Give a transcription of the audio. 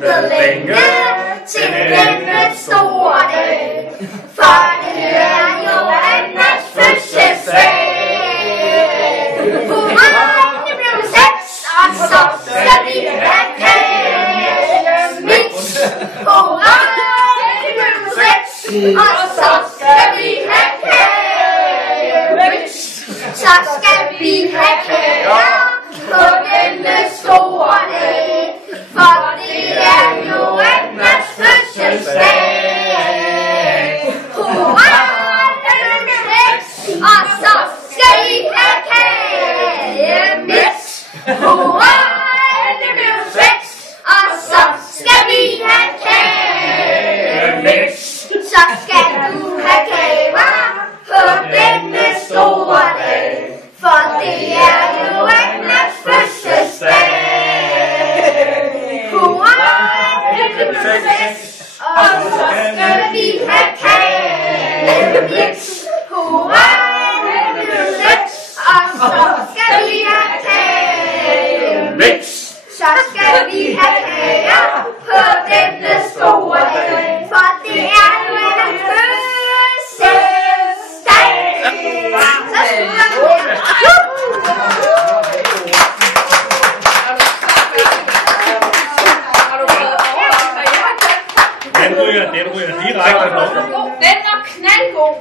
ventet længe til denne store dag, for det er jo Annas fødselsdag. Hurra, det blev 6, og så skal vi have kagemix. Hurra, det blev 6, og så skal vi have kagemix. Så skal vi have kager på denne store dag, for det er jo Annas fødselsdag. Hurra, det blev 6, og så skal vi have kagemix. Hurra, det blev 6, og så skal vi have kagemix. Så skal du have gaver på denne store dag, for det er jo Annas fødselsdag. Hurra, det blev 6, og så skal vi have kagemix. Hurra, det blev 6, og så skal vi have kagemix. Så skal vi have kager på denne store dag, for det er jo Annas fødselsdag. Så Den ryger direkte. Den var knaldgod.